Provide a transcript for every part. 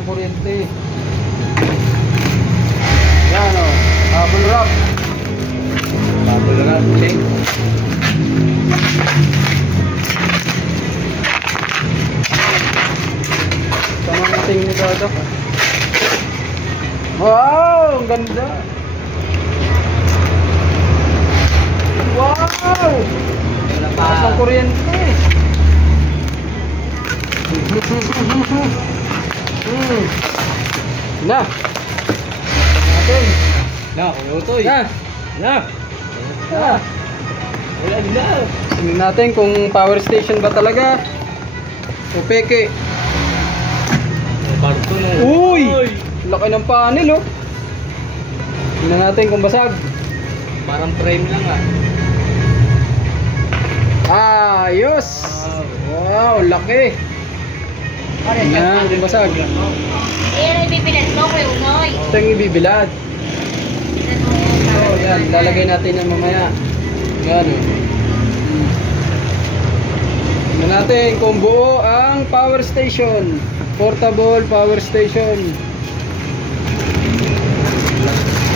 ng kuryente. Yan o, bubble wrap. Bubble wrap, check. Kamanting ni Dodo. Wow, ang ganda. Wow! Taas ng kuryente. Na. Natin. Na, kuyotoy. Na. Na. Na. Wala na. Tingnan natin kung power station ba talaga o peke. Barto na. Uy! Laki ng panel oh. Tingnan natin kung basag. Parang frame lang ah. Ayos! Wow, laki. Tingnan natin kung basag. Ayan, ibibilad mo, Kuya Unoy. Ito yung ibibilad. So, yan, lalagay natin yan mamaya. Yan oh. Tingnan natin kung buo ang power station. Portable power station.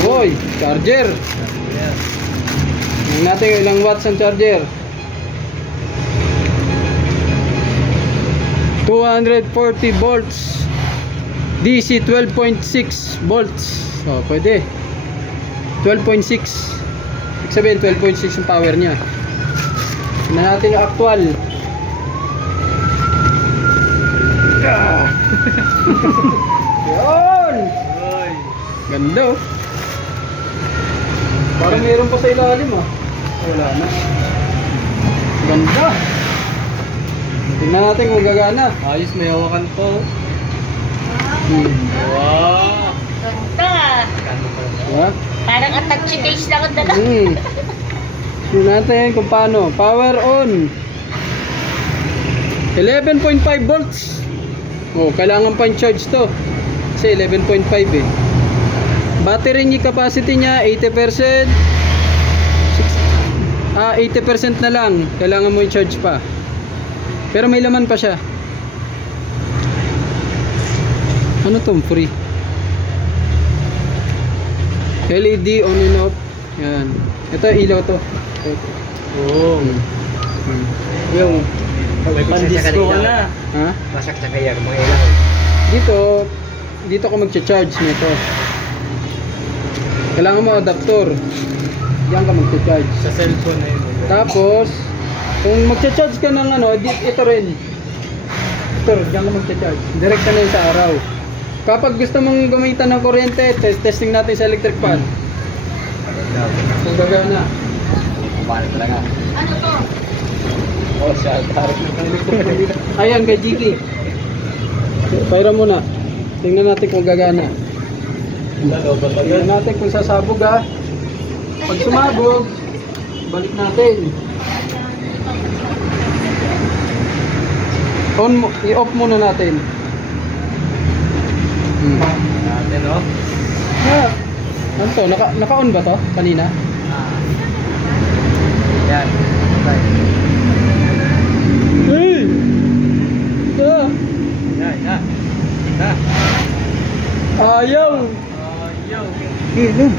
Uy, charger. Tingnan natin kung ilang watts ang charger. 240 volts. DC 12.6 volts. So, pwede. 12.6. Ibig sabihin 12.6 yung power niya. Tingnan natin yung actual. Yun! Oy. Ganda oh. Parang meron pa sa ilalim ah. Wala na. Ganda. Tingnan natin kung gagana. Ayos, may hawakan po. Wow. Ganda. Diba? Parang attach case lang ang dala. Tingnan natin kung paano. Power on. 11.5 volts. Oh, kailangan pa charge to. Kasi 11.5 eh. Battery capacity niya 80%. 80% na lang. Kailangan mo i-charge pa. Pero may laman pa siya. Ano to? Free. LED on and off. Yan. Ito ilaw to. Oh. Yung Pandisco ka na. ha? Masak sa kaya mga ilaw. Dito ako magcha-charge nito. Kailangan mo adapter. Diyan ka magcha-charge. Sa cellphone na yun. Tapos kung magcha-charge ka ng ano, ito rin. Ito, diyan ka magcha-charge. Direct ka na yun sa araw. Kapag gusto mong gamitan ng kuryente, testing natin sa electric fan. Kung gagana. Paano talaga? Ano to? Oh, siya. Tarap na kang electric. Ayan, kay Jiki. Paira muna. Tingnan natin kung gagana. Tingnan natin kung sasabog ha. Pag sumabog, balik natin. I-off muna natin. Natin, no? Ano to? Naka-on ba to? Kanina? Yan. Hey! Ah! Yan, yan. Na. Ayaw! Ayaw. Ilan?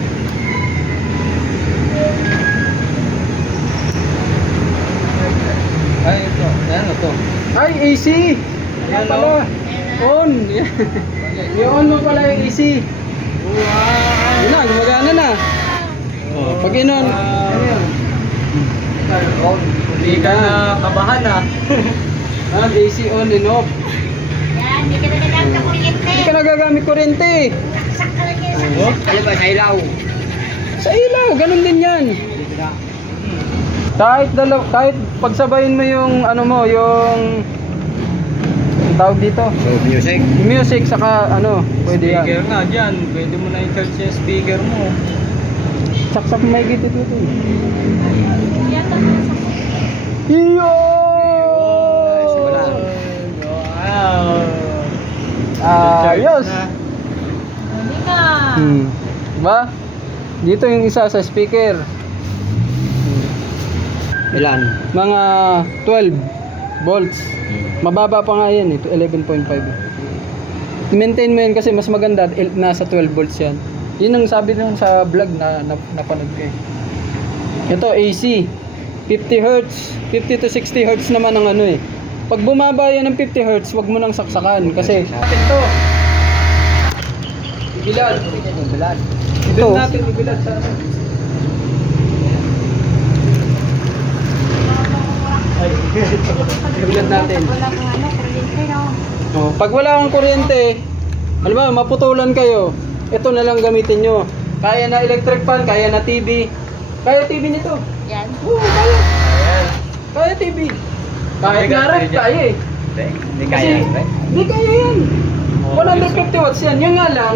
Ay, ito. Ano to? Ay, AC! Yan Ayan, pala. On! Yan. I-on mo pala yung AC. Wow. Yun na, gumagana na. Oh, pag in-on. Hindi ka na kabahan ah. AC on and off. Yan, hindi ka na nagamit ng kuryente. Hindi ka nagagamit kuryente. Saksak ka lang yan. Oh, ano ba sa ilaw? Sa ilaw, ganun din yan. Dito na. Kahit pagsabayin mo yung ano mo, yung tawag dito. So, music. Music saka ano, pwede yan. Speaker nga dyan. Pwede mo na i-charge yung speaker mo. Saksak mo may gito dito. Yata mo sa Iyo! Wala. Wow. Ayos! Hindi na. Diba? Dito yung isa sa speaker. Ilan? Mga 12 volts. Mababa pa nga yan eh, 11.5. I-maintain mo yan kasi mas maganda, nasa 12 volts yan. Yun ang sabi nung sa vlog na napanood ko eh. Ito AC, 50 Hz, 50 to 60 Hz naman ang ano eh. Pag bumaba yan ng 50 Hz, wag mo nang saksakan kasi natin to. Ibilad. Bilad. Ito natin ibilad sa ano. Ibilad natin. Wala kang ano, kuryente, no? Oh, pag wala kang kuryente, alam mo, maputulan kayo, ito na lang gamitin nyo. Kaya na electric fan, kaya na TV. Kaya TV nito. Yan. Oo, kaya. Ayan. Kaya TV. Kahit Bigat nga rep, tayo dyan. kaya eh. Hindi Kasi, kaya, pre. Hindi kaya yan. 150 watts yan. Yun nga lang,